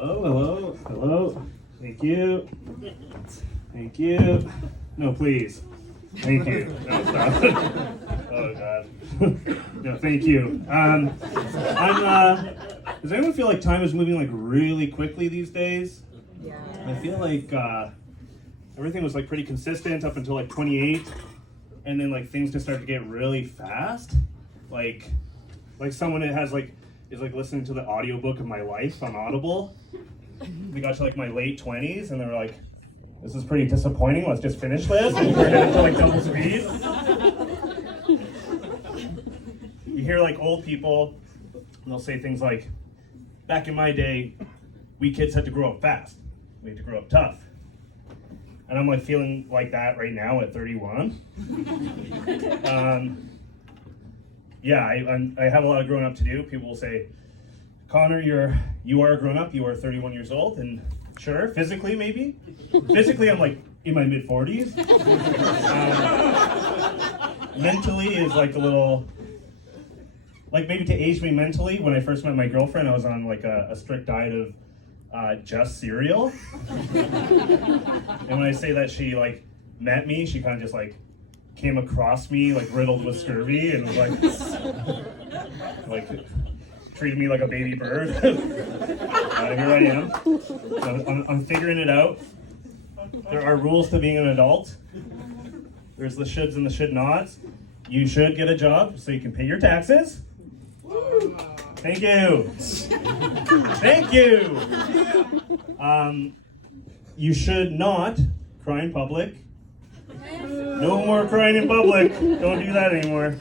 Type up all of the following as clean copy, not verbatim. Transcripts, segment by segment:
Hello, hello, hello. Thank you. Thank you. No, please. Thank you. No, stop. Oh, God. No, thank you. Does anyone feel like time is moving like really quickly these days? Yeah. I feel like everything was like pretty consistent up until like 28, and then like things just start to get really fast. Like someone that has like is like listening to the audiobook of my life on Audible. They got to like my late 20s and they were like, this is pretty disappointing, let's just finish this, and we're headed to like double speed. You hear like old people and they'll say things like, back in my day, we kids had to grow up fast. We had to grow up tough. And I'm like feeling like that right now at 31. Yeah, I have a lot of growing up to do. People will say, Connor, you are a grown up, you are 31 years old, and sure, physically maybe. Physically I'm like in my mid 40s. Mentally is like a little, like maybe to age me mentally, when I first met my girlfriend, I was on like a strict diet of just cereal. And when I say that she like met me, she kind of just like came across me like riddled with scurvy and was like treated me like a baby bird. Here I am. I'm figuring it out. There are rules to being an adult. There's the shoulds and the should nots. You should get a job so you can pay your taxes. Thank you. Thank you. You should not cry in public. No more crying in public. Don't do that anymore.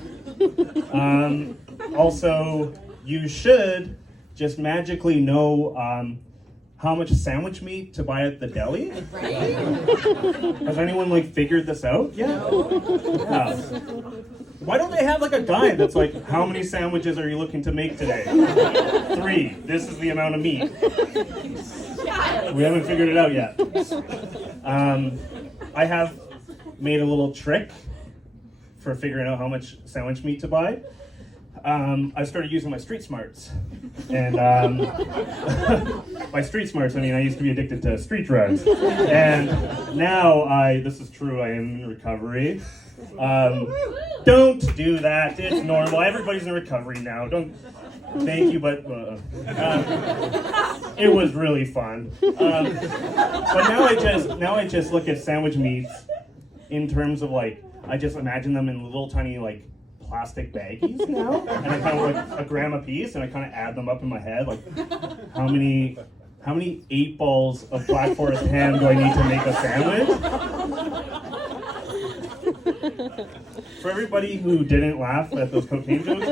Also, you should just magically know how much sandwich meat to buy at the deli. Right? Has anyone like figured this out yet? No. Why don't they have like a guide that's like, how many sandwiches are you looking to make today? 3. This is the amount of meat. We haven't figured it out yet. I have made a little trick for figuring out how much sandwich meat to buy. I started using my street smarts. And by street smarts, I mean I used to be addicted to street drugs. And now this is true, I am in recovery. Don't do that, it's normal. Everybody's in recovery now. Thank you, but it was really fun. But now I just look at sandwich meats in terms of like, I just imagine them in little tiny like plastic baggies now, and I kind of like a gram a piece, and I kind of add them up in my head, like how many 8 balls of Black Forest ham do I need to make a sandwich? For everybody who didn't laugh at those cocaine jokes,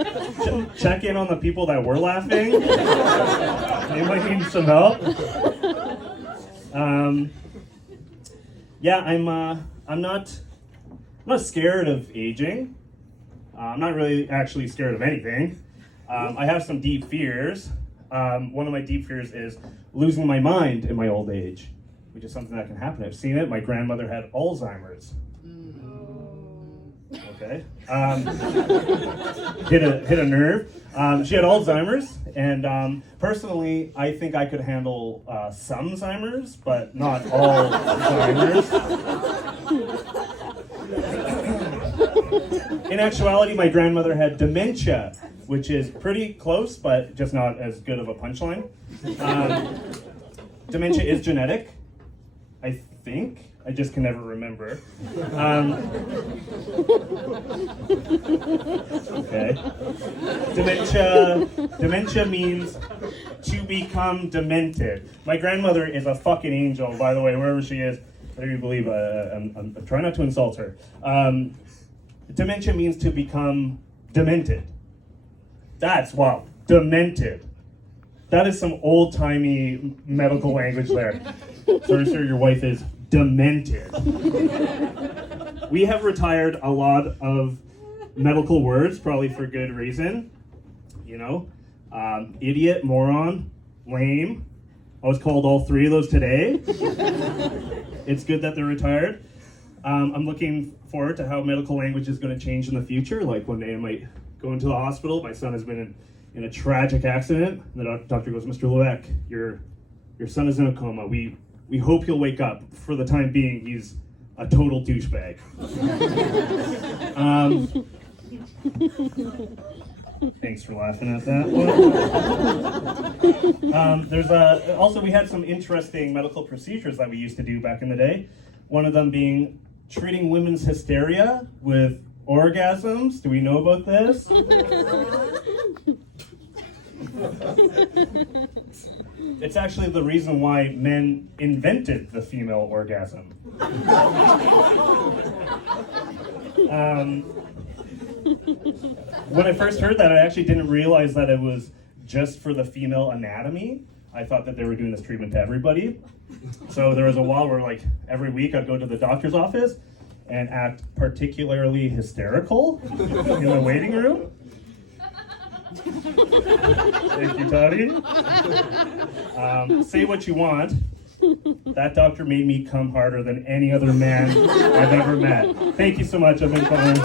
check in on the people that were laughing. They might need some help. Yeah, I'm not scared of aging. I'm not really actually scared of anything. I have some deep fears. One of my deep fears is losing my mind in my old age, which is something that can happen. I've seen it. My grandmother had Alzheimer's. Okay. Hit a nerve. She had Alzheimer's, and personally, I think I could handle some Alzheimer's, but not all Alzheimer's. In actuality, my grandmother had dementia, which is pretty close, but just not as good of a punchline. Dementia is genetic, I think. I just can never remember. Okay. Dementia means to become demented. My grandmother is a fucking angel, by the way, wherever she is. Whatever you believe, I'm trying not to insult her. Dementia means to become demented. That's wow, demented. That is some old-timey medical language there. Sorry, sir, your wife is demented. We have retired a lot of medical words, probably for good reason. You know, idiot, moron, lame. I was called all 3 of those today. It's good that they're retired. I'm looking forward to how medical language is going to change in the future. Like one day I might go into the hospital. My son has been in a tragic accident. And the doctor goes, Mr. Lebeck, you're Your son is in a coma. We hope he'll wake up. For the time being, he's a total douchebag. Thanks for laughing at that one. Also, we had some interesting medical procedures that we used to do back in the day. One of them being treating women's hysteria with orgasms. Do we know about this? It's actually the reason why men invented the female orgasm. When I first heard that, I actually didn't realize that it was just for the female anatomy. I thought that they were doing this treatment to everybody. So there was a while where, like, every week I'd go to the doctor's office and act particularly hysterical in the waiting room. Thank you, Toddy. Say what you want. That doctor made me come harder than any other man I've ever met. Thank you so much. I've been fine.